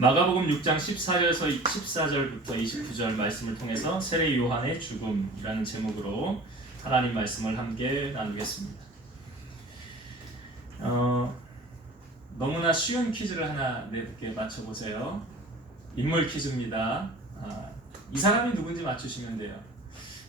마가복음 6장 14절부터 29절 말씀을 통해서 세례 요한의 죽음이라는 제목으로 하나님 말씀을 함께 나누겠습니다. 너무나 쉬운 퀴즈를 하나 내게 맞춰보세요. 인물 퀴즈입니다. 이 사람이 누군지 맞추시면 돼요.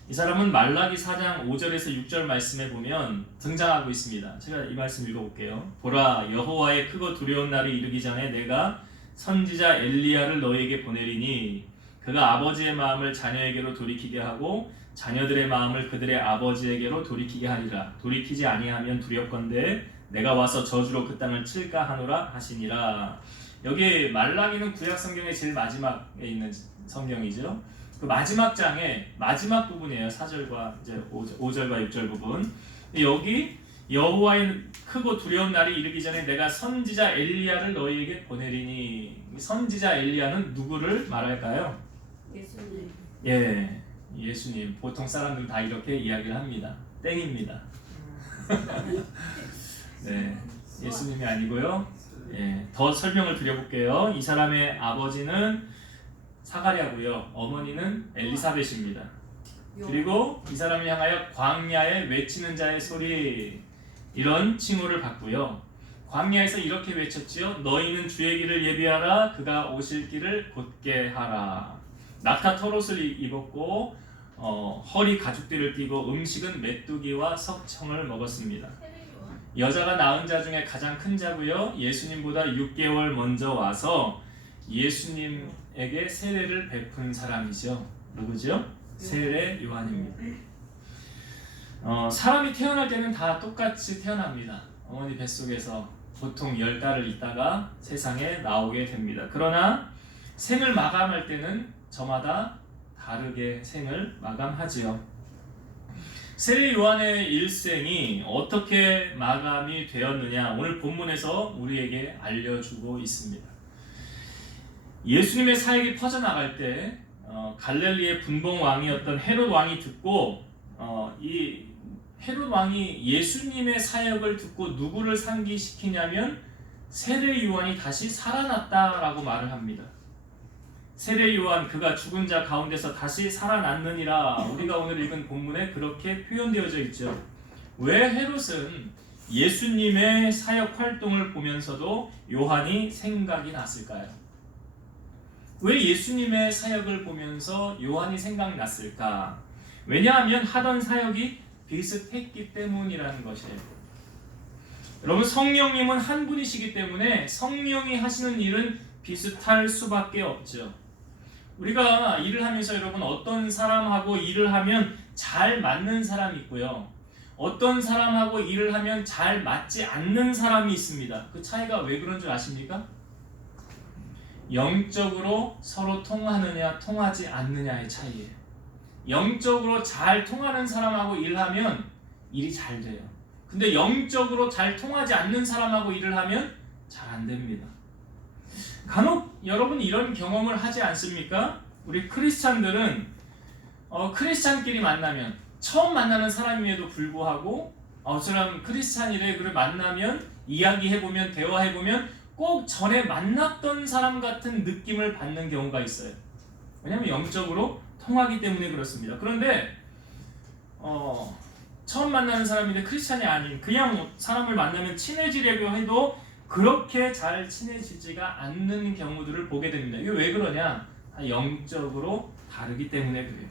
이 사람은 말라기 4장 5절에서 6절 말씀에 보면 등장하고 있습니다. 제가 이 말씀 읽어볼게요. 보라, 여호와의 크고 두려운 날이 이르기 전에 내가 선지자 엘리야를 너에게 보내리니 그가 아버지의 마음을 자녀에게로 돌이키게 하고 자녀들의 마음을 그들의 아버지에게로 돌이키게 하리라. 돌이키지 아니하면 두렵건대 내가 와서 저주로 그 땅을 칠까 하노라 하시니라. 여기 말라기는 구약 성경의 제일 마지막에 있는 성경이죠. 그 마지막 장의 마지막 부분이에요. 4절과 이제 5절과 6절 부분. 여기 여호와의 크고 두려운 날이 이르기 전에 내가 선지자 엘리야를 너희에게 보내리니, 선지자 엘리야는 누구를 말할까요? 예수님. 예, 예수님. 보통 사람들은 다 이렇게 이야기를 합니다. 땡입니다. 네, 예수님이 아니고요. 예, 더 설명을 드려볼게요. 이 사람의 아버지는 사가랴고요. 어머니는 엘리사벳입니다. 그리고 이 사람을 향하여 광야에 외치는 자의 소리, 이런 칭호를 받고요. 광야에서 이렇게 외쳤지요. 너희는 주의 길을 예비하라. 그가 오실 길을 곧게 하라. 낙타 털옷을 입었고 허리 가죽띠를 띠고 음식은 메뚜기와 석청을 먹었습니다. 여자가 낳은 자 중에 가장 큰 자고요. 예수님보다 6개월 먼저 와서 예수님에게 세례를 베푼 사람이죠. 누구죠? 세례 요한입니다. 사람이 태어날 때는 다 똑같이 태어납니다. 어머니 뱃속에서 보통 10달을 있다가 세상에 나오게 됩니다. 그러나 생을 마감할 때는 저마다 다르게 생을 마감하지요. 세례 요한의 일생이 어떻게 마감이 되었느냐, 오늘 본문에서 우리에게 알려주고 있습니다. 예수님의 사역이 퍼져나갈 때 갈릴리의 분봉 왕이었던 헤롯 왕이 듣고 이 헤롯 왕이 예수님의 사역을 듣고 누구를 상기시키냐면 세례 요한이 다시 살아났다라고 말을 합니다. 세례 요한, 그가 죽은 자 가운데서 다시 살아났느니라. 우리가 오늘 읽은 본문에 그렇게 표현되어져 있죠. 왜 헤롯은 예수님의 사역 활동을 보면서도 요한이 생각이 났을까요? 왜 예수님의 사역을 보면서 요한이 생각이 났을까? 왜냐하면 하던 사역이 비슷했기 때문이라는 것이에요. 여러분, 성령님은 한 분이시기 때문에 성령이 하시는 일은 비슷할 수밖에 없죠. 우리가 일을 하면서 여러분, 어떤 사람하고 일을 하면 잘 맞는 사람이 있고요. 어떤 사람하고 일을 하면 잘 맞지 않는 사람이 있습니다. 그 차이가 왜 그런 줄 아십니까? 영적으로 서로 통하느냐 통하지 않느냐의 차이예요. 영적으로 잘 통하는 사람하고 일하면 일이 잘 돼요. 근데 영적으로 잘 통하지 않는 사람하고 일을 하면 잘 안 됩니다. 간혹 여러분 이런 경험을 하지 않습니까? 우리 크리스찬들은 크리스찬끼리 만나면, 처음 만나는 사람임에도 불구하고 저랑 크리스찬이래, 그를 만나면 이야기해보면 대화해보면 꼭 전에 만났던 사람 같은 느낌을 받는 경우가 있어요. 왜냐하면 영적으로 통하기 때문에 그렇습니다. 그런데 처음 만나는 사람인데 크리스찬이 아닌 그냥 사람을 만나면 친해지려고 해도 그렇게 잘 친해지지가 않는 경우들을 보게 됩니다. 이게 왜 그러냐? 영적으로 다르기 때문에 그래요.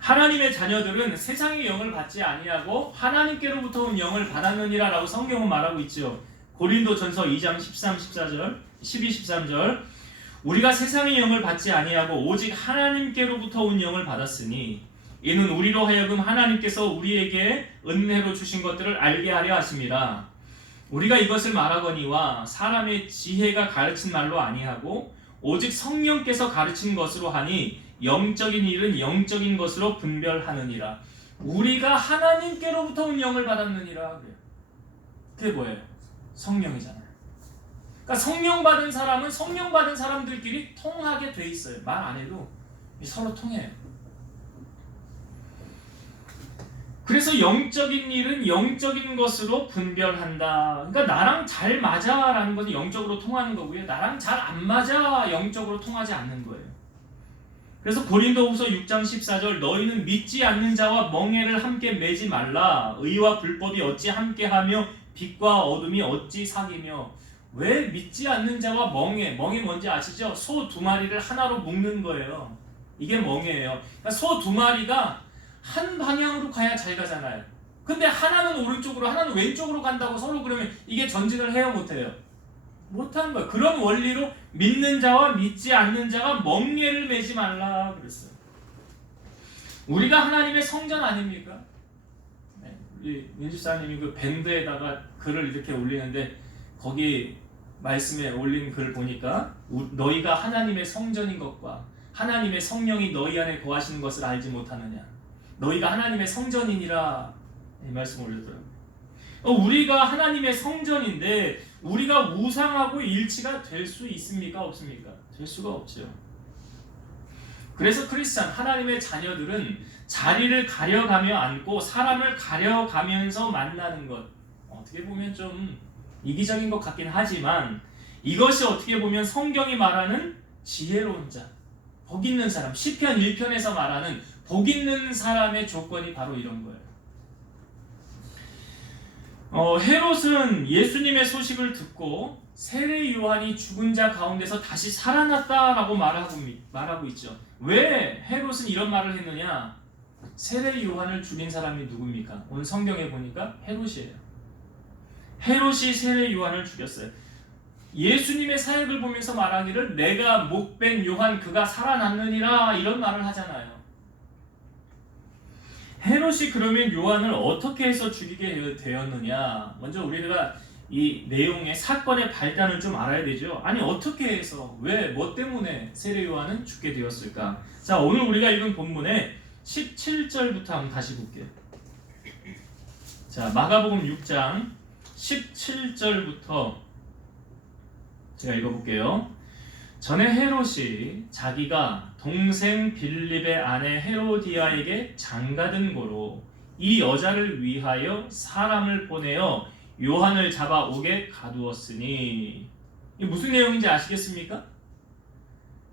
하나님의 자녀들은 세상의 영을 받지 아니하고 하나님께로부터 온 영을 받았느니라 라고 성경은 말하고 있죠. 고린도전서 2장 13, 14절, 12, 13절, 우리가 세상의 영을 받지 아니하고 오직 하나님께로부터 온 영을 받았으니 이는 우리로 하여금 하나님께서 우리에게 은혜로 주신 것들을 알게 하려 하심이라. 우리가 이것을 말하거니와 사람의 지혜가 가르친 말로 아니하고 오직 성령께서 가르친 것으로 하니 영적인 일은 영적인 것으로 분별하느니라. 우리가 하나님께로부터 온 영을 받았느니라. 그게 뭐예요? 성령이잖아요. 그러니까 성령 받은 사람은 성령 받은 사람들끼리 통하게 돼 있어요. 말 안 해도 서로 통해요. 그래서 영적인 일은 영적인 것으로 분별한다. 그러니까 나랑 잘 맞아라는 것은 영적으로 통하는 거고요. 나랑 잘 안 맞아 영적으로 통하지 않는 거예요. 그래서 고린도후서 6장 14절 너희는 믿지 않는 자와 멍에를 함께 매지 말라. 의와 불법이 어찌 함께하며 빛과 어둠이 어찌 사귀며. 왜 믿지 않는 자와 멍에 뭔지 아시죠? 소 두 마리를 하나로 묶는 거예요. 이게 멍에예요. 그러니까 소 두 마리가 한 방향으로 가야 잘 가잖아요. 근데 하나는 오른쪽으로 하나는 왼쪽으로 간다고 서로 그러면 이게 전진을 해요 못해요? 못하는 거예요. 그런 원리로 믿는 자와 믿지 않는 자가 멍에를 매지 말라 그랬어요. 우리가 하나님의 성전 아닙니까? 네, 우리 민주사님이 그 밴드에다가 글을 이렇게 올리는데 거기 말씀에 올린 글 보니까 너희가 하나님의 성전인 것과 하나님의 성령이 너희 안에 거하시는 것을 알지 못하느냐. 너희가 하나님의 성전이니라 이 말씀을 올리더라고요. 우리가 하나님의 성전인데 우리가 우상하고 일치가 될 수 있습니까? 없습니까? 될 수가 없죠. 그래서 크리스찬 하나님의 자녀들은 자리를 가려가며 앉고 사람을 가려가면서 만나는 것 어떻게 보면 좀 이기적인 것 같긴 하지만 이것이 어떻게 보면 성경이 말하는 지혜로운 자, 복 있는 사람, 시편 1편에서 말하는 복 있는 사람의 조건이 바로 이런 거예요. 헤롯은 예수님의 소식을 듣고 세례 요한이 죽은 자 가운데서 다시 살아났다라고 말하고 있죠. 왜 헤롯은 이런 말을 했느냐? 세례 요한을 죽인 사람이 누굽니까? 오늘 성경에 보니까 헤롯이에요. 헤롯이 세례 요한을 죽였어요. 예수님의 사역을 보면서 말하기를 내가 목벤 요한 그가 살아났느니라 이런 말을 하잖아요. 헤롯이 그러면 요한을 어떻게 해서 죽이게 되었느냐? 먼저 우리가 이 내용의 사건의 발단을 좀 알아야 되죠. 아니 어떻게 해서 왜 뭐 때문에 세례 요한은 죽게 되었을까? 자, 오늘 우리가 읽은 본문에 17절부터 한번 다시 볼게요. 자, 마가복음 6장 17절부터 제가 읽어볼게요. 전에 헤롯이 자기가 동생 빌립의 아내 헤로디아에게 장가든 고로 이 여자를 위하여 사람을 보내어 요한을 잡아오게 가두었으니 이게 무슨 내용인지 아시겠습니까?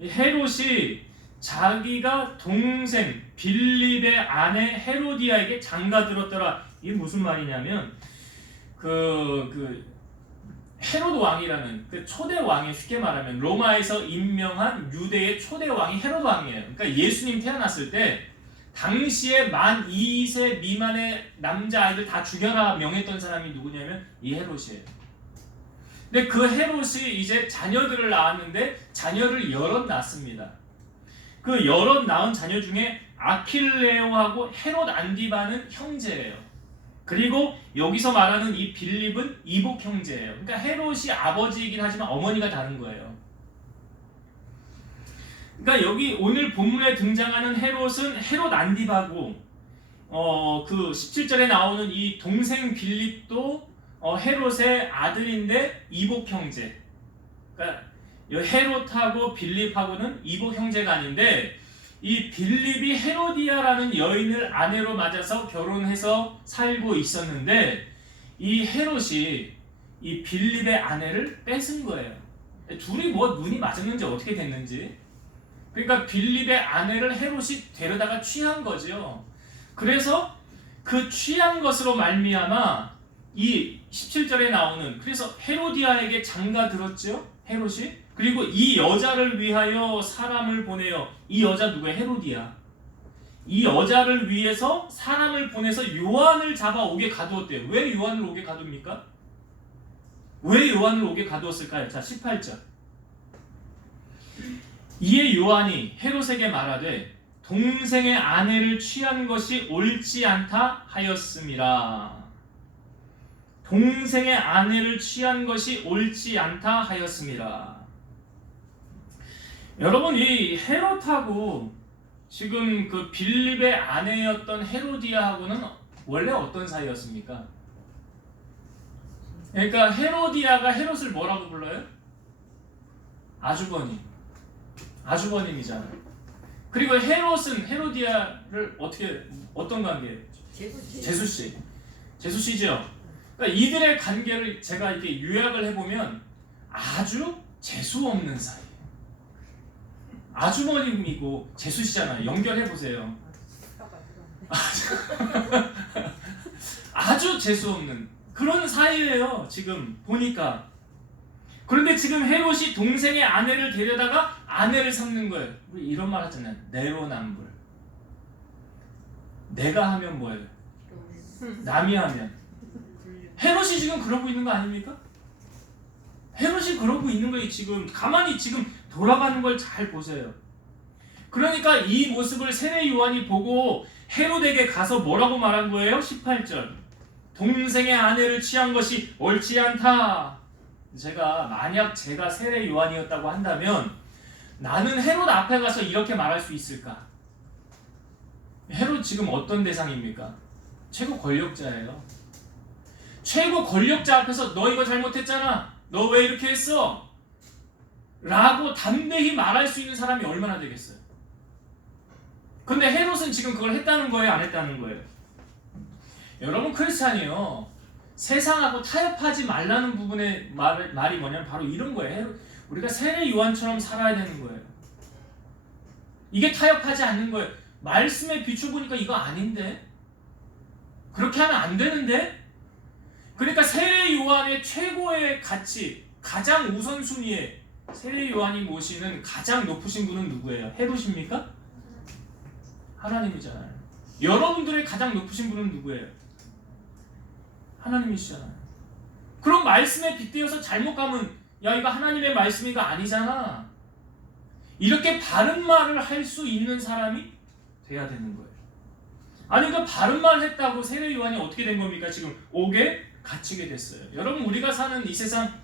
헤롯이 자기가 동생 빌립의 아내 헤로디아에게 장가들었더라. 이게 무슨 말이냐면 헤롯 왕이라는 그 초대 왕이 쉽게 말하면 로마에서 임명한 유대의 초대 왕이 헤롯 왕이에요. 그러니까 예수님 태어났을 때 당시에 만 2세 미만의 남자아이들 다 죽여라 명했던 사람이 누구냐면 이 헤롯이에요. 근데 그 헤롯이 이제 자녀들을 낳았는데 자녀를 여럿 낳습니다. 그 여럿 낳은 자녀 중에 아킬레오하고 헤롯 안디바는 형제예요. 그리고 여기서 말하는 이 빌립은 이복 형제예요. 그러니까 헤롯이 아버지이긴 하지만 어머니가 다른 거예요. 그러니까 여기 오늘 본문에 등장하는 헤롯은 헤롯 안디바고 그 17절에 나오는 이 동생 빌립도 헤롯의 아들인데 이복 형제. 그러니까 헤롯하고 빌립하고는 이복 형제가 아닌데 이 빌립이 헤로디아라는 여인을 아내로 맞아서 결혼해서 살고 있었는데 이 헤롯이 이 빌립의 아내를 뺏은 거예요. 둘이 뭐 눈이 맞았는지 어떻게 됐는지. 그러니까 빌립의 아내를 헤롯이 데려다가 취한 거죠. 그래서 그 취한 것으로 말미암아 이 17절에 나오는 그래서 헤로디아에게 장가들었죠. 헤롯이. 그리고 이 여자를 위하여 사람을 보내요. 이 여자 누구예요? 헤로디아. 이 여자를 위해서 사람을 보내서 요한을 잡아오게 가두었대요. 왜 요한을 오게 가둡니까? 왜 요한을 오게 가두었을까요? 자, 18절. 이에 요한이 헤롯에게 말하되 동생의 아내를 취한 것이 옳지 않다 하였음이라. 동생의 아내를 취한 것이 옳지 않다 하였음이라. 여러분, 이 헤롯하고 지금 그 빌립의 아내였던 헤로디아하고는 원래 어떤 사이였습니까? 그러니까 헤로디아가 헤롯을 뭐라고 불러요? 아주버님. 아주버님이잖아요. 그리고 헤롯은 헤로디아를 어떤 관계예요? 재수 씨죠. 그러니까 이들의 관계를 제가 이렇게 요약을 해보면 아주 재수 없는 사이. 아주머님이고 재수 씨잖아요. 연결해 보세요. 아주 재수 없는 그런 사이예요. 지금 보니까. 그런데 지금 헤롯이 동생의 아내를 데려다가 아내를 삼는 거예요. 우리 이런 말 하잖아요. 내로남불. 내가 하면 뭐예요? 남이 하면. 헤롯이 지금 그러고 있는 거 아닙니까? 헤롯이 그러고 있는 거예요. 지금 가만히 지금 돌아가는 걸 잘 보세요. 그러니까 이 모습을 세례 요한이 보고 헤롯에게 가서 뭐라고 말한 거예요? 18절. 동생의 아내를 취한 것이 옳지 않다. 만약 제가 세례 요한이었다고 한다면 나는 헤롯 앞에 가서 이렇게 말할 수 있을까? 헤롯 지금 어떤 대상입니까? 최고 권력자예요. 최고 권력자 앞에서 너 이거 잘못했잖아. 너 왜 이렇게 했어? 라고 담대히 말할 수 있는 사람이 얼마나 되겠어요? 근데 헤롯은 지금 그걸 했다는 거예요? 안 했다는 거예요? 여러분 크리스찬이요. 세상하고 타협하지 말라는 부분의 말이 뭐냐면 바로 이런 거예요. 우리가 세례 요한처럼 살아야 되는 거예요. 이게 타협하지 않는 거예요. 말씀에 비춰보니까 이거 아닌데? 그렇게 하면 안 되는데? 그러니까 세례 요한의 최고의 가치, 가장 우선순위에 세례 요한이 모시는 가장 높으신 분은 누구예요? 헤롯입니까? 하나님이잖아요. 여러분들의 가장 높으신 분은 누구예요? 하나님이시잖아요. 그럼 말씀에 빗대어서 잘못 가면 야 이거 하나님의 말씀이가 아니잖아. 이렇게 바른 말을 할 수 있는 사람이 돼야 되는 거예요. 아니 그러니까 바른 말을 했다고 세례 요한이 어떻게 된 겁니까? 지금 옥에 갇히게 됐어요. 여러분 우리가 사는 이 세상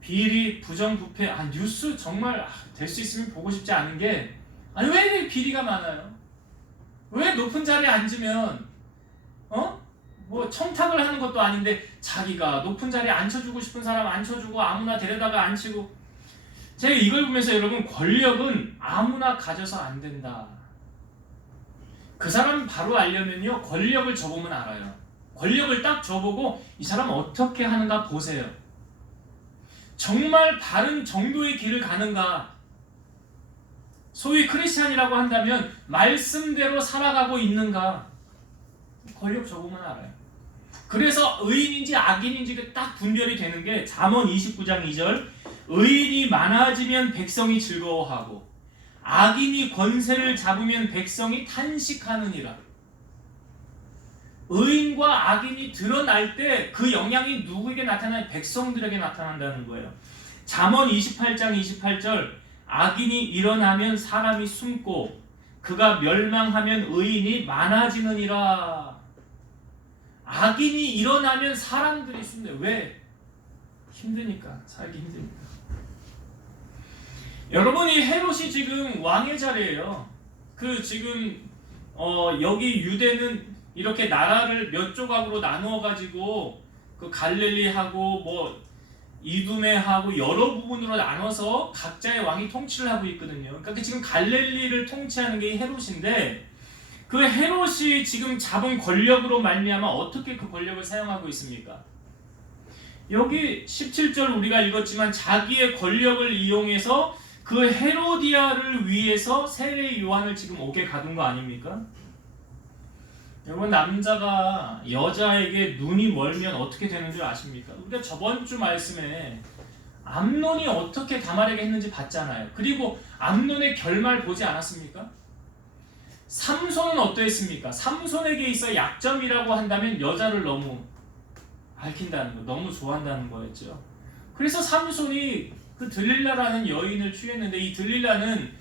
비리, 부정부패, 뉴스 정말 될 수 있으면 보고 싶지 않은 게 아니 왜 이렇게 비리가 많아요? 왜 높은 자리에 앉으면 뭐 청탁을 하는 것도 아닌데 자기가 높은 자리에 앉혀주고 싶은 사람 앉혀주고 아무나 데려다가 앉히고 제가 이걸 보면서 여러분 권력은 아무나 가져서 안 된다. 그 사람 바로 알려면요 권력을 줘보면 알아요. 권력을 딱 줘보고 이 사람 어떻게 하는가 보세요. 정말 바른 정도의 길을 가는가. 소위 크리스찬이라고 한다면 말씀대로 살아가고 있는가. 권력 줘보면 알아요. 그래서 의인인지 악인인지 딱 분별이 되는 게 잠언 29장 2절 의인이 많아지면 백성이 즐거워하고 악인이 권세를 잡으면 백성이 탄식하느니라. 의인과 악인이 드러날 때 그 영향이 누구에게 나타나냐? 백성들에게 나타난다는 거예요. 잠언 28장 28절 악인이 일어나면 사람이 숨고 그가 멸망하면 의인이 많아지느니라. 악인이 일어나면 사람들이 숨네. 왜? 힘드니까. 살기 힘드니까. 여러분이 헤롯이 지금 왕의 자리예요. 지금 여기 유대는 이렇게 나라를 몇 조각으로 나누어 가지고 그 갈릴리하고 뭐 이두메하고 여러 부분으로 나눠서 각자의 왕이 통치를 하고 있거든요. 그러니까 지금 갈릴리를 통치하는 게 헤롯인데 그 헤롯이 지금 잡은 권력으로 말미암아 어떻게 그 권력을 사용하고 있습니까? 여기 17절 우리가 읽었지만 자기의 권력을 이용해서 그 헤로디아를 위해서 세례 요한을 지금 옥에 가둔 거 아닙니까? 여러분 남자가 여자에게 눈이 멀면 어떻게 되는 줄 아십니까? 우리가 저번 주 말씀에 암논이 어떻게 다말에게 했는지 봤잖아요. 그리고 암논의 결말 보지 않았습니까? 삼손은 어떠했습니까? 삼손에게 있어 약점이라고 한다면 여자를 너무 밝힌다는 거, 너무 좋아한다는 거였죠. 그래서 삼손이 그 들릴라라는 여인을 취했는데 이 들릴라는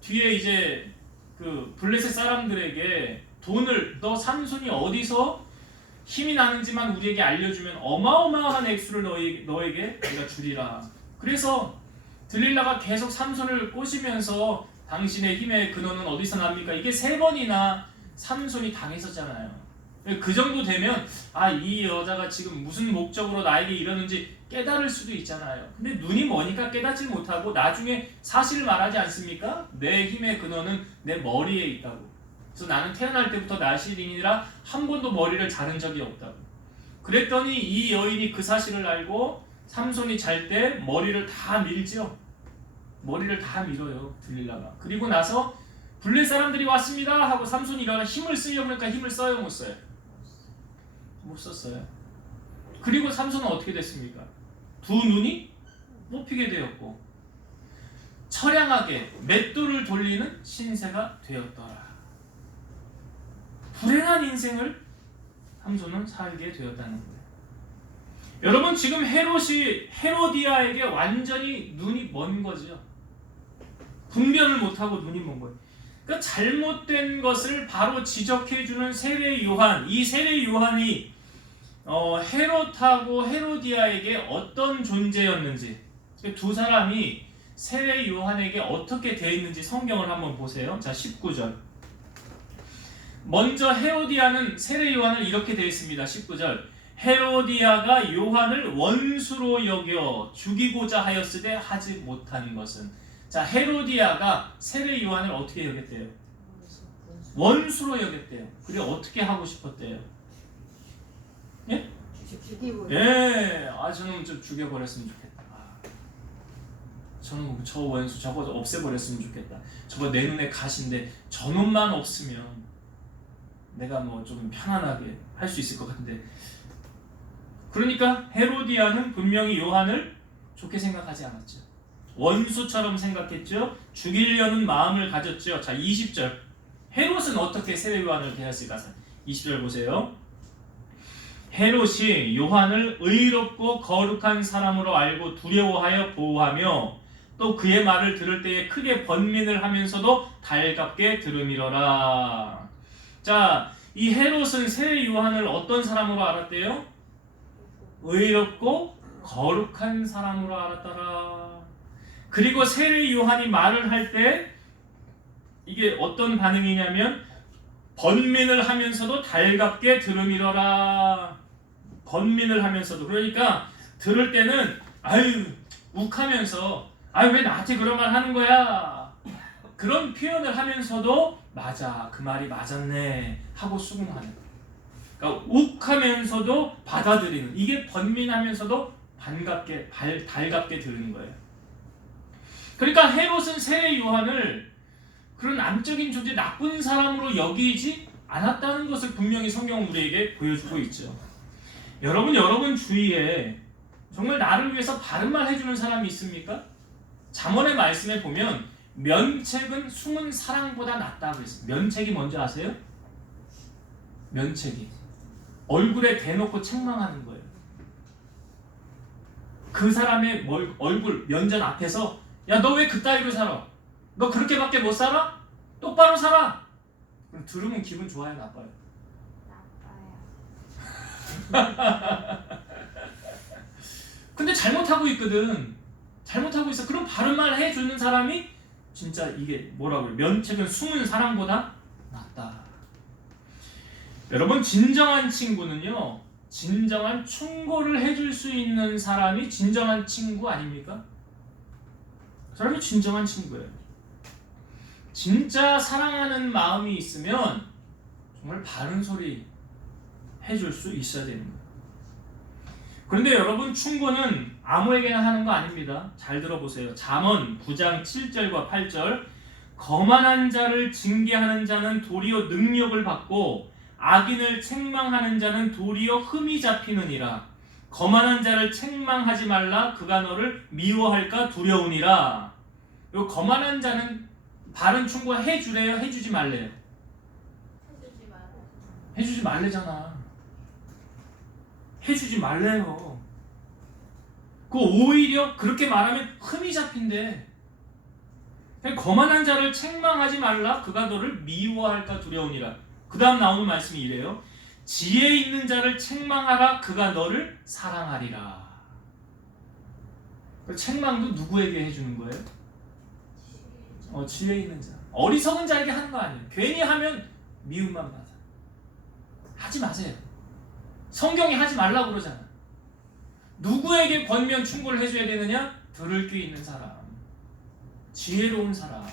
뒤에 이제 그 블레셋 사람들에게 돈을 너 삼손이 어디서 힘이 나는지만 우리에게 알려주면 어마어마한 액수를 너에게 내가 주리라. 그래서 들릴라가 계속 삼손을 꼬시면서 당신의 힘의 근원은 어디서 납니까? 이게 3번이나 삼손이 당했었잖아요. 그 정도 되면 이 여자가 지금 무슨 목적으로 나에게 이러는지 깨달을 수도 있잖아요. 근데 눈이 머니까 깨닫지 못하고 나중에 사실을 말하지 않습니까? 내 힘의 근원은 내 머리에 있다고. 그래서 나는 태어날 때부터 나시린이라 한 번도 머리를 자른 적이 없다고. 그랬더니 이 여인이 그 사실을 알고 삼손이 잘 때 머리를 다 밀죠. 머리를 다 밀어요, 들릴라가. 그리고 나서 블레 사람들이 왔습니다 하고 삼손이 일어나 힘을 쓰려고 하니까 힘을 써요, 못 써요? 못 썼어요. 그리고 삼손은 어떻게 됐습니까? 두 눈이 뽑히게 되었고 처량하게 맷돌을 돌리는 신세가 되었더라. 불행한 인생을 삼손은 살게 되었다는 거예요. 여러분, 지금 헤롯이 헤로디아에게 완전히 눈이 먼 거죠. 분별을 못하고 눈이 먼 거예요. 그러니까 잘못된 것을 바로 지적해주는 세례 요한, 이 세례 요한이 헤롯하고 헤로디아에게 어떤 존재였는지, 두 사람이 세례 요한에게 어떻게 되어 있는지 성경을 한번 보세요. 자, 19절. 먼저 헤로디아는 세례 요한을 이렇게 되어 있습니다. 19절. 헤로디아가 요한을 원수로 여겨 죽이고자 하였으되 하지 못한 것은. 자, 헤로디아가 세례 요한을 어떻게 여겼대요? 원수로 여겼대요. 그래, 어떻게 하고 싶었대요? 예? 예, 저는 좀 죽여버렸으면 좋겠다. 저는 저 원수 저거 없애버렸으면 좋겠다. 저거 내 눈에 가시인데 저놈만 없으면 내가 뭐 좀 편안하게 할 수 있을 것 같은데. 그러니까 헤로디아는 분명히 요한을 좋게 생각하지 않았죠. 원수처럼 생각했죠. 죽이려는 마음을 가졌죠. 자, 20절. 헤롯은 어떻게 세례 요한을 대했을까? 20절 보세요. 헤롯이 요한을 의롭고 거룩한 사람으로 알고 두려워하여 보호하며 또 그의 말을 들을 때에 크게 번민을 하면서도 달갑게 들음이러라. 자, 이 헤롯은 세례 요한을 어떤 사람으로 알았대요? 의롭고 거룩한 사람으로 알았더라. 그리고 세례 요한이 말을 할 때 이게 어떤 반응이냐면 번민을 하면서도 달갑게 들음이러라. 번민을 하면서도, 그러니까 들을 때는 아유 욱하면서 아유 왜 나한테 그런 말 하는 거야, 그런 표현을 하면서도 맞아, 그 말이 맞았네 하고 수긍하는, 그러니까 욱하면서도 받아들이는, 이게 번민하면서도 달갑게 들은 거예요. 그러니까 헤롯은 세례 요한을 그런 암적인 존재, 나쁜 사람으로 여기지 않았다는 것을 분명히 성경은 우리에게 보여주고 있죠. 여러분 주위에 정말 나를 위해서 바른 말 해주는 사람이 있습니까? 잠언의 말씀에 보면 면책은 숨은 사랑보다 낫다고 했어요. 면책이 뭔지 아세요? 면책이 얼굴에 대놓고 책망하는 거예요. 그 사람의 얼굴 면전 앞에서 야, 너 왜 그따위로 살아? 너 그렇게밖에 못 살아? 똑바로 살아! 그럼 들으면 기분 좋아요, 나빠요? 나빠요. 근데 잘못하고 있거든. 잘못하고 있어. 그럼 바른 말 해주는 사람이 진짜 이게 뭐라고요? 면책은 숨은 사랑보다 낫다. 여러분, 진정한 친구는요, 진정한 충고를 해줄 수 있는 사람이 진정한 친구 아닙니까? 그 사람이 진정한 친구예요. 진짜 사랑하는 마음이 있으면 정말 바른 소리 해줄 수 있어야 되는 거예요. 그런데 여러분, 충고는 아무에게나 하는 거 아닙니다. 잘 들어보세요. 잠언 9장 7절과 8절. 거만한 자를 징계하는 자는 도리어 능력을 받고 악인을 책망하는 자는 도리어 흠이 잡히느니라. 거만한 자를 책망하지 말라. 그가 너를 미워할까 두려우니라. 요 거만한 자는 바른 충고 해주래요? 해주지 말래요? 해주지 말래잖아. 해주지 말래요. 그 오히려 그렇게 말하면 흠이 잡힌대. 거만한 자를 책망하지 말라. 그가 너를 미워할까 두려우니라. 그 다음 나오는 말씀이 이래요. 지혜 있는 자를 책망하라. 그가 너를 사랑하리라. 책망도 누구에게 해주는 거예요? 지혜 있는 자. 어리석은 자에게 하는 거 아니에요. 괜히 하면 미움만 받아. 하지 마세요. 성경이 하지 말라고 그러잖아. 누구에게 권면 충고를 해줘야 되느냐? 들을 귀 있는 사람, 지혜로운 사람,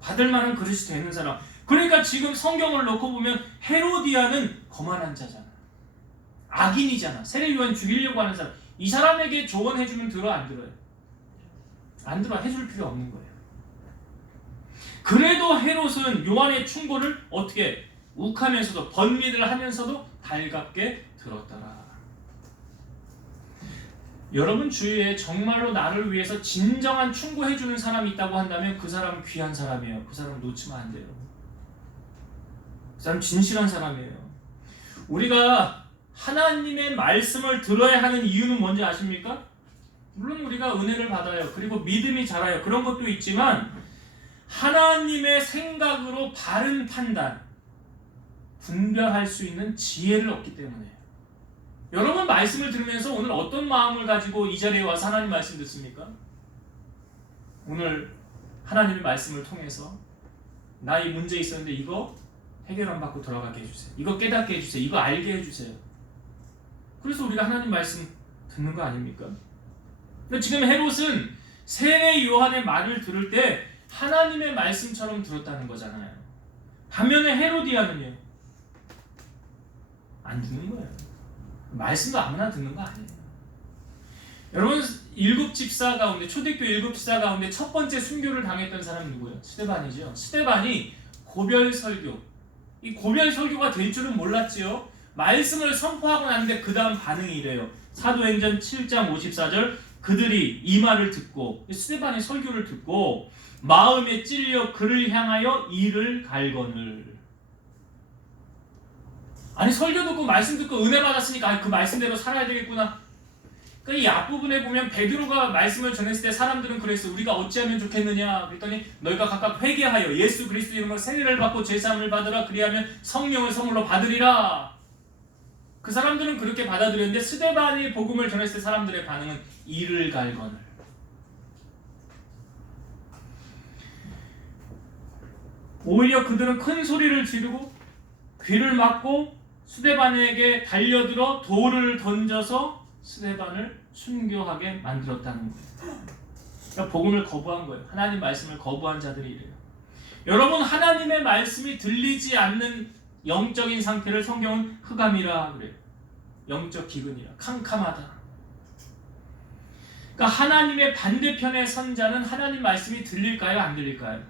받을 만한 그릇이 되는 사람. 그러니까 지금 성경을 놓고 보면 헤로디아는 거만한 자잖아. 악인이잖아. 세례 요한 죽이려고 하는 사람. 이 사람에게 조언해주면 들어 안 들어요? 안 들어. 해줄 필요 없는 거예요. 그래도 헤롯은 요한의 충고를 어떻게 욱하면서도 번민을 하면서도 달갑게 들었더라. 여러분 주위에 정말로 나를 위해서 진정한 충고해주는 사람이 있다고 한다면 그 사람은 귀한 사람이에요. 그 사람 놓치면 안 돼요. 그 사람 진실한 사람이에요. 우리가 하나님의 말씀을 들어야 하는 이유는 뭔지 아십니까? 물론 우리가 은혜를 받아요. 그리고 믿음이 자라요. 그런 것도 있지만 하나님의 생각으로 바른 판단, 분별할 수 있는 지혜를 얻기 때문에. 여러분 말씀을 들으면서 오늘 어떤 마음을 가지고 이 자리에 와서 하나님 말씀 듣습니까? 오늘 하나님의 말씀을 통해서 나 이 문제 있었는데 이거 해결 안 받고 돌아가게 해주세요. 이거 깨닫게 해주세요. 이거 알게 해주세요. 그래서 우리가 하나님 말씀 듣는 거 아닙니까? 근데 지금 헤롯은 세례 요한의 말을 들을 때 하나님의 말씀처럼 들었다는 거잖아요. 반면에 헤로디아는요, 안 듣는 거예요. 말씀도 아무나 듣는 거 아니에요. 여러분 일곱 집사 가운데, 초대교 일곱 집사 가운데 첫 번째 순교를 당했던 사람이 누구예요? 스데반이죠. 스데반이 고별 설교, 이 고별 설교가 될 줄은 몰랐지요. 말씀을 선포하고 났는데 그 다음 반응이 이래요. 사도행전 7장 54절, 그들이 이 말을 듣고, 스데반의 설교를 듣고 마음에 찔려 그를 향하여 이를 갈거늘. 아니 설교 듣고 말씀 듣고 은혜 받았으니까 그 말씀대로 살아야 되겠구나. 그러니까 이 앞부분에 보면 베드로가 말씀을 전했을 때 사람들은 그랬어. 우리가 어찌하면 좋겠느냐 그랬더니 너희가 각각 회개하여 예수 그리스도 이름으로 세례를 받고 제사함을 받으라. 그리하면 성령을 선물로 받으리라. 그 사람들은 그렇게 받아들였는데 스데반이 복음을 전했을 때 사람들의 반응은 이를 갈거늘. 오히려 그들은 큰 소리를 지르고 귀를 막고 스데반에게 달려들어 돌을 던져서 스데반을 순교하게 만들었다는 거예요. 그러니까 복음을 거부한 거예요. 하나님 말씀을 거부한 자들이 이래요. 여러분 하나님의 말씀이 들리지 않는 영적인 상태를 성경은 흑암이라 그래요. 영적 기근이라, 캄캄하다. 그러니까 하나님의 반대편에 선 자는 하나님 말씀이 들릴까요? 안 들릴까요?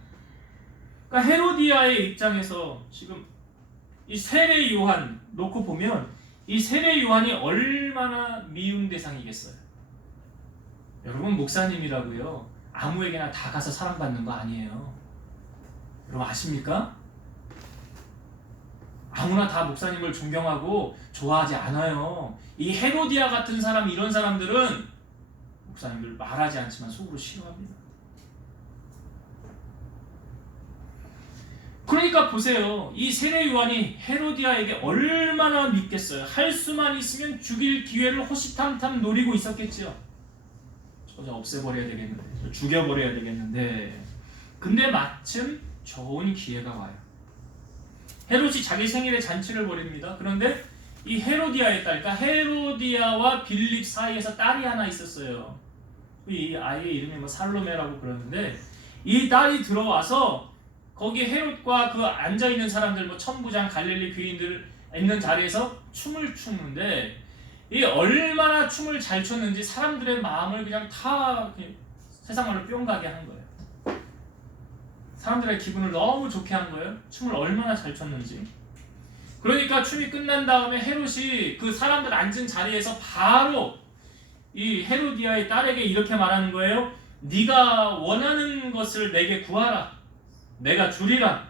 그러니까 헤로디아의 입장에서 지금 이 세례 요한 놓고 보면 이 세례 요한이 얼마나 미운 대상이겠어요. 여러분 목사님이라고요 아무에게나 다 가서 사랑받는 거 아니에요. 여러분 아십니까? 아무나 다 목사님을 존경하고 좋아하지 않아요. 이 헤로디아 같은 사람, 이런 사람들은 목사님들 말하지 않지만 속으로 싫어합니다. 그러니까 보세요. 이 세례 요한이 헤로디아에게 얼마나 믿겠어요. 할 수만 있으면 죽일 기회를 호시탐탐 노리고 있었겠죠. 저 없애버려야 되겠는데, 저 죽여버려야 되겠는데, 근데 마침 좋은 기회가 와요. 헤롯이 자기 생일에 잔치를 벌입니다. 그런데 이 헤로디아의 딸, 그러니까 헤로디아와 빌립 사이에서 딸이 하나 있었어요. 이 아이의 이름이 뭐 살로메라고 그러는데 이 딸이 들어와서 거기 헤롯과 그 앉아있는 사람들, 뭐 천부장, 갈릴리 귀인들 있는 자리에서 춤을 추는데 이 얼마나 춤을 잘 췄는지 사람들의 마음을 그냥 다 세상 말로 뿅 가게 한 거예요. 사람들의 기분을 너무 좋게 한 거예요. 춤을 얼마나 잘 췄는지. 그러니까 춤이 끝난 다음에 헤롯이 그 사람들 앉은 자리에서 바로 이 헤로디아의 딸에게 이렇게 말하는 거예요. 네가 원하는 것을 내게 구하라. 내가 주리라.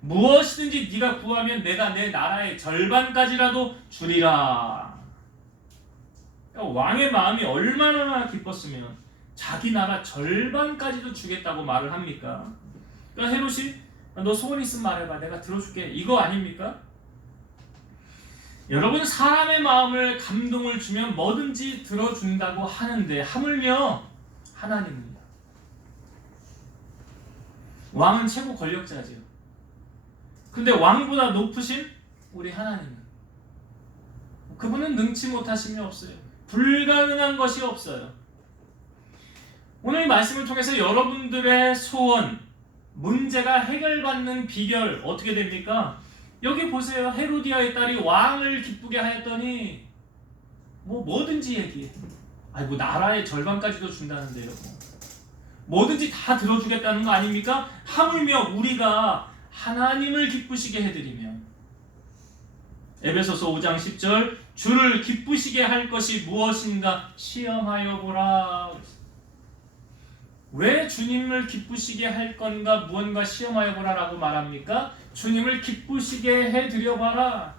무엇이든지 네가 구하면 내가 내 나라의 절반까지라도 주리라. 그러니까 왕의 마음이 얼마나 기뻤으면 자기 나라 절반까지도 주겠다고 말을 합니까? 그러니까 헤롯이 너 소원 있으면 말해봐. 내가 들어줄게. 이거 아닙니까? 여러분 사람의 마음을 감동을 주면 뭐든지 들어준다고 하는데 하물며 하나님입니다. 왕은 최고 권력자죠. 근데 왕보다 높으신 우리 하나님은 그분은 능치 못하심이 없어요. 불가능한 것이 없어요. 오늘 이 말씀을 통해서 여러분들의 소원, 문제가 해결받는 비결 어떻게 됩니까? 여기 보세요. 헤로디아의 딸이 왕을 기쁘게 하였더니 뭐든지 얘기해. 아니 뭐 나라의 절반까지도 준다는데요. 뭐든지 다 들어주겠다는 거 아닙니까? 하물며 우리가 하나님을 기쁘시게 해드리면, 에베소서 5장 10절, 주를 기쁘시게 할 것이 무엇인가 시험하여 보라. 왜 주님을 기쁘시게 할 건가 무언가 시험하여 보라라고 말합니까? 주님을 기쁘시게 해드려 봐라.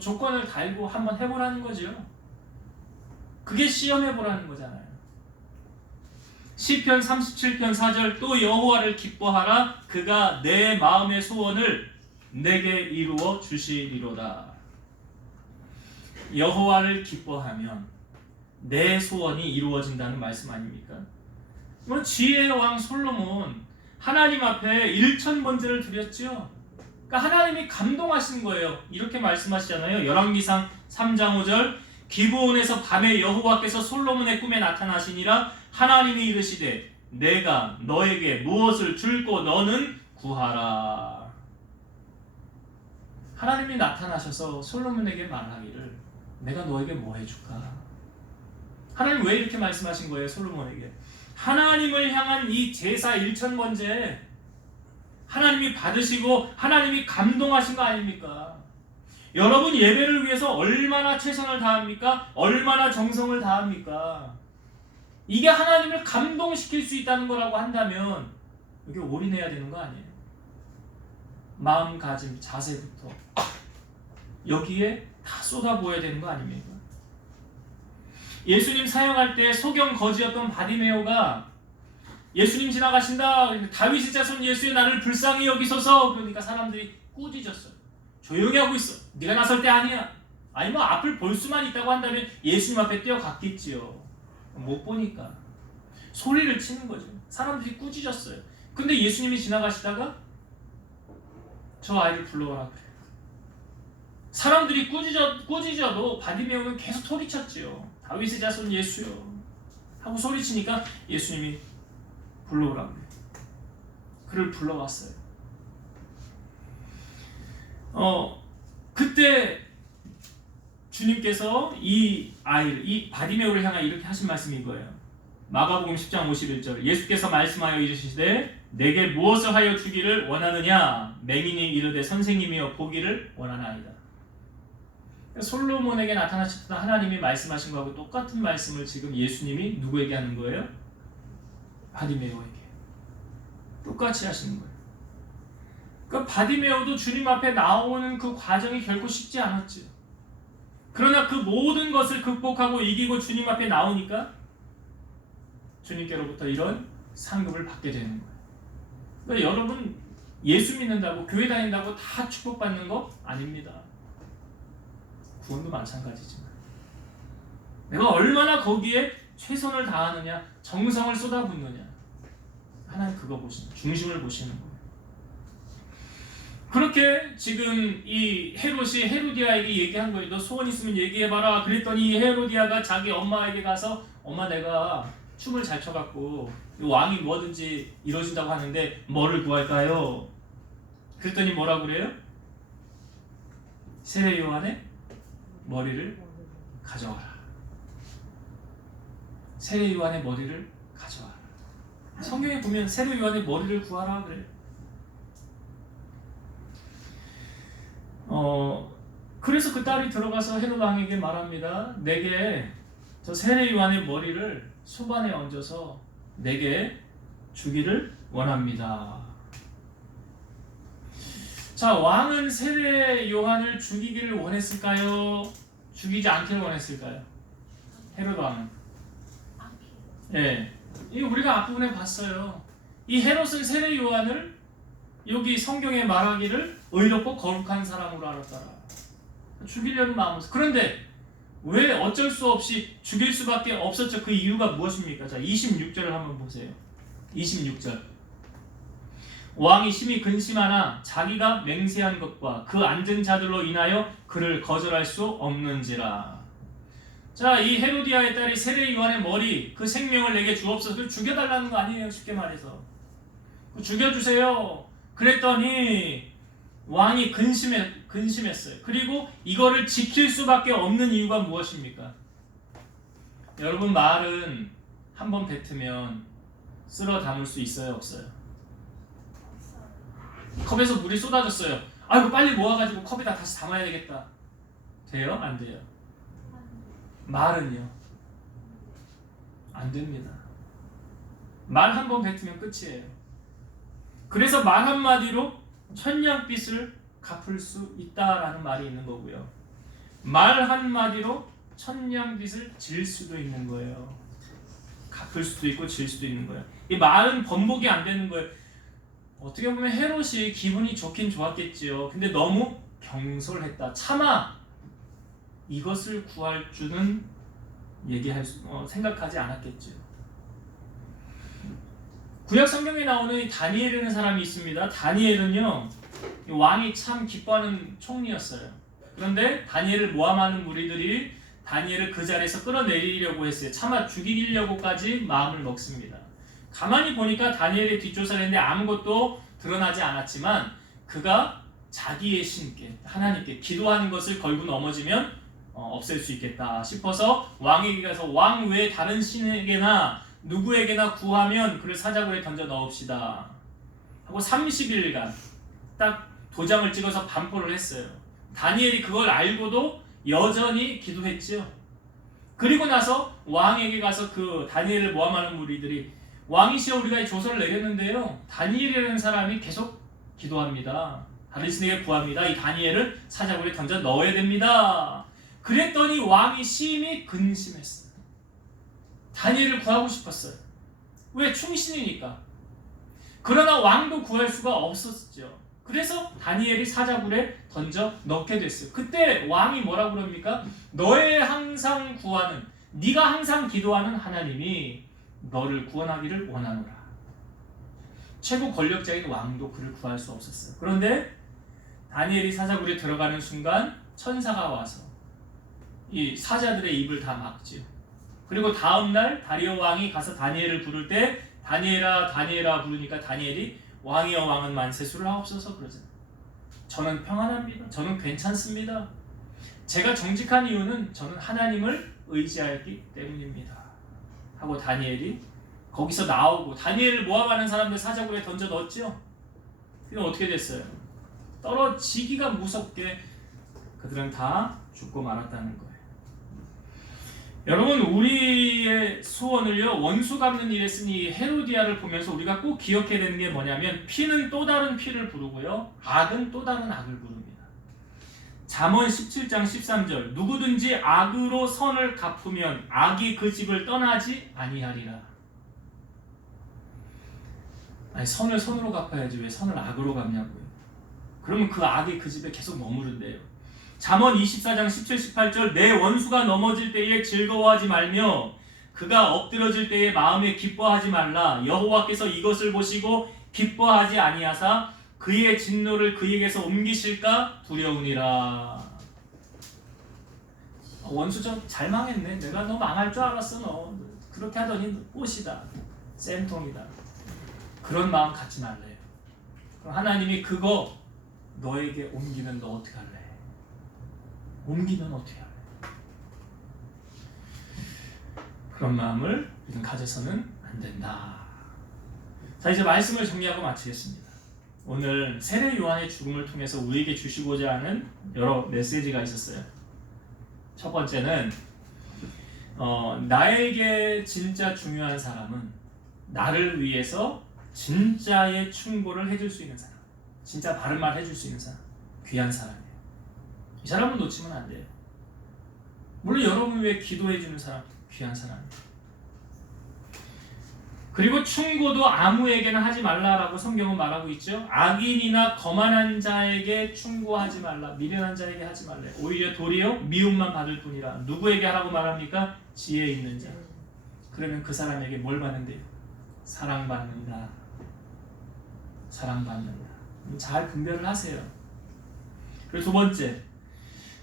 조건을 달고 한번 해보라는 거죠. 그게 시험해 보라는 거잖아요. 시편 37편 4절, 또 여호와를 기뻐하라. 그가 내 마음의 소원을 내게 이루어 주시리로다. 여호와를 기뻐하면 내 소원이 이루어진다는 말씀 아닙니까? 지혜의 왕 솔로몬 하나님 앞에 1,000번제를 드렸죠. 그러니까 하나님이 감동하신 거예요. 이렇게 말씀하시잖아요. 열왕기상 3장 5절, 기브온에서 밤에 여호와께서 솔로몬의 꿈에 나타나시니라. 하나님이 이르시되 내가 너에게 무엇을 줄고 너는 구하라. 하나님이 나타나셔서 솔로몬에게 말하기를 내가 너에게 뭐 해줄까? 하나님 왜 이렇게 말씀하신 거예요? 솔로몬에게 하나님을 향한 이 제사 1,000번제 하나님이 받으시고 하나님이 감동하신 거 아닙니까? 여러분 예배를 위해서 얼마나 최선을 다합니까? 얼마나 정성을 다합니까? 이게 하나님을 감동시킬 수 있다는 거라고 한다면 여기 올인해야 되는 거 아니에요? 마음가짐, 자세부터 여기에 다 쏟아부어야 되는 거 아닙니까? 예수님 사역할 때 소경 거지였던 바디메오가 예수님 지나가신다, 다윗의 자손 예수의 나를 불쌍히 여기소서. 그러니까 사람들이 꾸짖었어요. 조용히 하고 있어. 네가 나설 때 아니야. 아니 뭐 앞을 볼 수만 있다고 한다면 예수님 앞에 뛰어갔겠지요. 못 보니까 소리를 치는 거죠. 사람들이 꾸짖었어요. 근데 예수님이 지나가시다가 저 아이를 불러와라 그래요. 사람들이 꾸짖어도 바디메오는 계속 소리쳤지요. 다윗의 자손 예수요 하고 소리치니까 예수님이 불러오라 그래요. 그를 불러왔어요. 그때 주님께서 이 아이를, 이 바디메오를 향하여 이렇게 하신 말씀인 거예요. 마가복음 10장 51절, 예수께서 말씀하여 이르시되 내게 무엇을 하여 주기를 원하느냐? 맹인이 이르되 선생님이여 보기를 원하나이다. 솔로몬에게 나타나셨던 하나님이 말씀하신 거하고 똑같은 말씀을 지금 예수님이 누구에게 하는 거예요? 바디메오에게 똑같이 하시는 거예요. 그러니까 바디메오도 주님 앞에 나오는 그 과정이 결코 쉽지 않았죠. 그러나 그 모든 것을 극복하고 이기고 주님 앞에 나오니까 주님께로부터 이런 상급을 받게 되는 거예요. 그러니까 여러분 예수 믿는다고 교회 다닌다고 다 축복받는 거 아닙니다. 구원도 마찬가지지만 내가 얼마나 거기에 최선을 다하느냐, 정성을 쏟아붓느냐, 하나님 그거 보시는, 중심을 보시는 거예요. 그렇게 지금 이 헤롯이 헤로디아에게 얘기한 거예요. 너 소원 있으면 얘기해봐라. 그랬더니 헤로디아가 자기 엄마에게 가서 엄마 내가 춤을 잘 춰갖고 왕이 뭐든지 이루어진다고 하는데 뭐를 구할까요? 그랬더니 뭐라고 그래요? 세례 요한의 머리를 가져와라. 세례 요한의 머리를 가져와라. 성경에 보면 세례 요한의 머리를 구하라 그래요. 그래서 그 딸이 들어가서 헤롯 왕에게 말합니다. 내게 저 세례 요한의 머리를 수반에 얹어서 내게 주기를 원합니다. 자, 왕은 세례 요한을 죽이기를 원했을까요? 죽이지 않기를 원했을까요? 헤롯 왕은. 예, 이거 우리가 앞부분에 봤어요. 이 헤롯은 세례 요한을 여기 성경에 말하기를 의롭고 거룩한 사람으로 알았더라. 죽이려는 마음으로. 그런데 왜 어쩔 수 없이 죽일 수밖에 없었죠? 그 이유가 무엇입니까? 자, 26절을 한번 보세요. 26절. 왕이 심히 근심하나 자기가 맹세한 것과 그 앉은 자들로 인하여 그를 거절할 수 없는지라. 자, 이 헤로디아의 딸이 세례 요한의 머리, 그 생명을 내게 주옵소서. 죽여달라는 거 아니에요, 쉽게 말해서. 죽여주세요. 그랬더니 왕이 근심했어요. 그리고 이거를 지킬 수밖에 없는 이유가 무엇입니까? 여러분, 말은 한번 뱉으면 쓸어 담을 수 있어요, 없어요? 컵에서 물이 쏟아졌어요. 아이고, 빨리 모아가지고 컵에다 다시 담아야 되겠다. 돼요? 안 돼요? 말은요? 안 됩니다. 말 한 번 뱉으면 끝이에요. 그래서 말 한마디로 천냥빚을 갚을 수 있다라는 말이 있는 거고요. 말 한마디로 천냥빚을 질 수도 있는 거예요. 갚을 수도 있고 질 수도 있는 거예요. 이 말은 번복이 안 되는 거예요. 어떻게 보면 헤롯이 기분이 좋긴 좋았겠지요. 근데 너무 경솔했다. 차마 이것을 구할 줄은 생각하지 않았겠지요. 구약 성경에 나오는 이 다니엘이라는 사람이 있습니다. 다니엘은요, 왕이 참 기뻐하는 총리였어요. 그런데 다니엘을 모함하는 무리들이 다니엘을 그 자리에서 끌어내리려고 했어요. 차마 죽이려고까지 마음을 먹습니다. 가만히 보니까 다니엘의 뒷조사를 했는데 아무것도 드러나지 않았지만 그가 자기의 신께, 하나님께 기도하는 것을 걸고 넘어지면 없앨 수 있겠다 싶어서 왕에게 가서 왕 외에 다른 신에게나 누구에게나 구하면 그를 사자굴에 던져 넣읍시다 하고 30일간 딱 도장을 찍어서 반포를 했어요. 다니엘이 그걸 알고도 여전히 기도했지요. 그리고 나서 왕에게 가서 그 다니엘을 모함하는 무리들이 왕이시여 우리가 이 조서를 내렸는데요, 다니엘이라는 사람이 계속 기도합니다. 다른 신에게 구합니다. 이 다니엘을 사자굴에 던져 넣어야 됩니다. 그랬더니 왕이 심히 근심했어요. 다니엘을 구하고 싶었어요. 왜? 충신이니까. 그러나 왕도 구할 수가 없었죠. 그래서 다니엘이 사자굴에 던져 넣게 됐어요. 그때 왕이 뭐라고 그럽니까? 너의 항상 구하는, 네가 항상 기도하는 하나님이 너를 구원하기를 원하노라. 최고 권력자인 왕도 그를 구할 수 없었어요. 그런데 다니엘이 사자굴에 들어가는 순간 천사가 와서 이 사자들의 입을 다 막지요. 그리고 다음날 다리오 왕이 가서 다니엘을 부를 때 다니엘아 다니엘아 부르니까 다니엘이 왕이여 왕은 만세수를 하옵소서 그러잖아요. 저는 평안합니다. 저는 괜찮습니다. 제가 정직한 이유는 저는 하나님을 의지하기 때문입니다 하고 다니엘이 거기서 나오고 다니엘을 모함하는 사람들 사자굴에 던져 넣었죠. 그럼 어떻게 됐어요? 떨어지기가 무섭게 그들은 다 죽고 말았다는 거예요. 여러분, 우리의 소원을요, 원수 갚는 일에 쓰니 헤로디아를 보면서 우리가 꼭 기억해야 되는 게 뭐냐면 피는 또 다른 피를 부르고요, 악은 또 다른 악을 부릅니다. 잠언 17장 13절 누구든지 악으로 선을 갚으면 악이 그 집을 떠나지 아니하리라. 아니, 선을 선으로 갚아야지 왜 선을 악으로 갚냐고요. 그러면 그 악이 그 집에 계속 머무른대요. 잠언 24장 17, 18절 내 원수가 넘어질 때에 즐거워하지 말며 그가 엎드러질 때에 마음에 기뻐하지 말라. 여호와께서 이것을 보시고 기뻐하지 아니하사 그의 진노를 그에게서 옮기실까 두려우니라. 원수 좀 잘 망했네. 내가 너 망할 줄 알았어. 너 그렇게 하더니 꽃이다, 쌤통이다. 그런 마음 갖지 말래요. 그럼 하나님이 그거 너에게 옮기면 너 어떻게 할래? 옮기면 어떻게 할래? 그런 마음을 우리는 가져서는 안 된다. 자, 이제 말씀을 정리하고 마치겠습니다. 오늘 세례 요한의 죽음을 통해서 우리에게 주시고자 하는 여러 메시지가 있었어요. 첫 번째는 나에게 진짜 중요한 사람은 나를 위해서 진짜의 충고를 해줄 수 있는 사람, 진짜 바른 말 해줄 수 있는 사람, 귀한 사람이에요. 이 사람은 놓치면 안 돼요. 물론 여러분 위해 기도해주는 사람, 귀한 사람이에요. 그리고 충고도 아무에게나 하지 말라라고 성경은 말하고 있죠. 악인이나 거만한 자에게 충고하지 말라, 미련한 자에게 하지 말래. 오히려 도리어 미움만 받을 뿐이라. 누구에게 하라고 말합니까? 지혜 있는 자. 그러면 그 사람에게 뭘 받는데요? 사랑받는다. 사랑받는다. 잘 분별을 하세요. 그리고 두 번째,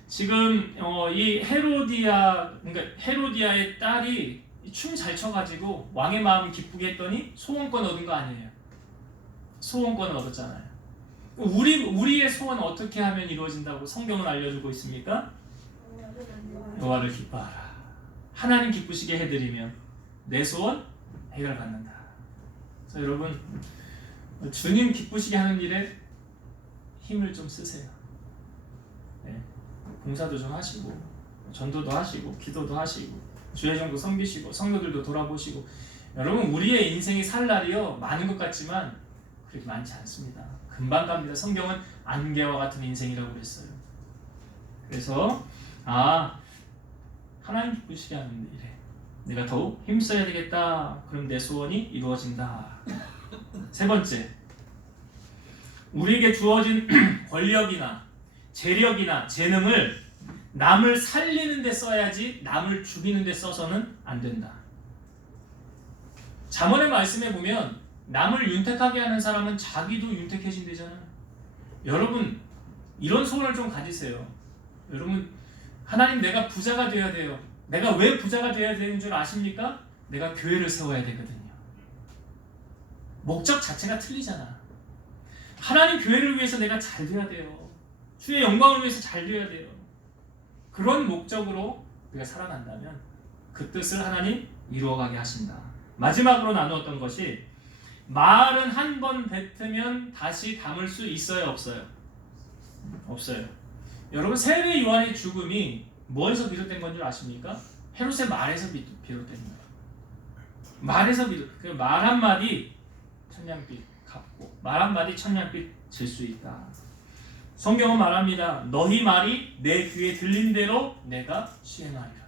지금 이 헤로디아의 딸이 춤 잘 춰가지고 왕의 마음 기쁘게 했더니 소원권 얻은 거 아니에요. 소원권을 얻었잖아요. 우리의 소원은 어떻게 하면 이루어진다고 성경은 알려주고 있습니까? 여호와를 기뻐하라. 하나님 기쁘시게 해드리면 내 소원 해결받는다. 그래서 여러분, 주님 기쁘시게 하는 일에 힘을 좀 쓰세요. 네. 봉사도 좀 하시고, 전도도 하시고, 기도도 하시고, 주의 종도 섬기시고, 성도들도 돌아보시고. 여러분, 우리의 인생이 살 날이요 많은 것 같지만 그렇게 많지 않습니다. 금방 갑니다. 성경은 안개와 같은 인생이라고 그랬어요. 그래서 하나님 기쁘시게 하는 일에 내가 더욱 힘써야 되겠다. 그럼 내 소원이 이루어진다. 세 번째, 우리에게 주어진 권력이나 재력이나 재능을 남을 살리는 데 써야지 남을 죽이는 데 써서는 안 된다. 잠언의 말씀에 보면 남을 윤택하게 하는 사람은 자기도 윤택해진대잖아요. 여러분, 이런 소원을 좀 가지세요. 여러분, 하나님, 내가 부자가 되어야 돼요. 내가 왜 부자가 되어야 되는 줄 아십니까? 내가 교회를 세워야 되거든요. 목적 자체가 틀리잖아. 하나님 교회를 위해서 내가 잘 돼야 돼요. 주의 영광을 위해서 잘 돼야 돼요. 그런 목적으로 우리가 살아간다면 그 뜻을 하나님 이루어가게 하신다. 마지막으로 나누었던 것이, 말은 한 번 뱉으면 다시 담을 수 있어요, 없어요? 없어요. 여러분, 세례 요한의 죽음이 뭐에서 비롯된 건 줄 아십니까? 헤롯의 말에서 비롯된 거예요. 말에서 그 말 한마디 천냥빛 갚고, 말 한마디 천냥빛 질 수 있다. 성경은 말합니다. 너희 말이 내 귀에 들린 대로 내가 시행하리라.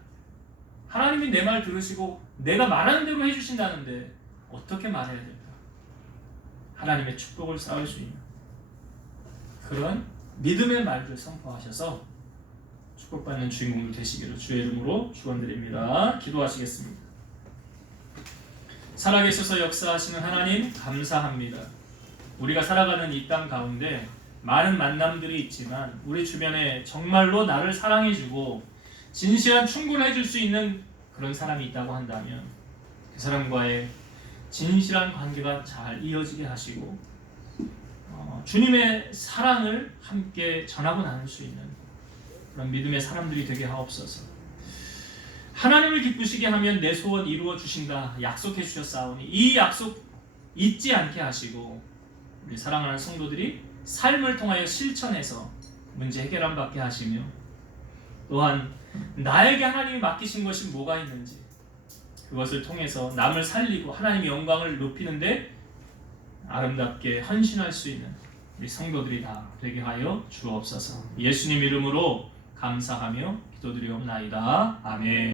하나님이 내 말 들으시고 내가 말하는 대로 해주신다는데 어떻게 말해야 될까? 하나님의 축복을 쌓을 수 있는 그런 믿음의 말을 선포하셔서 축복받는 주인공들 되시기를 주의 이름으로 축원드립니다. 기도하시겠습니다. 살아계셔서 역사하시는 하나님, 감사합니다. 우리가 살아가는 이 땅 가운데 많은 만남들이 있지만 우리 주변에 정말로 나를 사랑해주고 진실한 충고를 해줄 수 있는 그런 사람이 있다고 한다면 그 사람과의 진실한 관계가 잘 이어지게 하시고 주님의 사랑을 함께 전하고 나눌 수 있는 그런 믿음의 사람들이 되게 하옵소서. 하나님을 기쁘시게 하면 내 소원 이루어 주신다 약속해 주셨사오니 이 약속 잊지 않게 하시고 우리 사랑하는 성도들이 삶을 통하여 실천해서 문제 해결함 받게 하시며, 또한 나에게 하나님이 맡기신 것이 뭐가 있는지 그것을 통해서 남을 살리고 하나님의 영광을 높이는데 아름답게 헌신할 수 있는 우리 성도들이 다 되게 하여 주옵소서. 예수님 이름으로 감사하며 기도드리옵나이다. 아멘.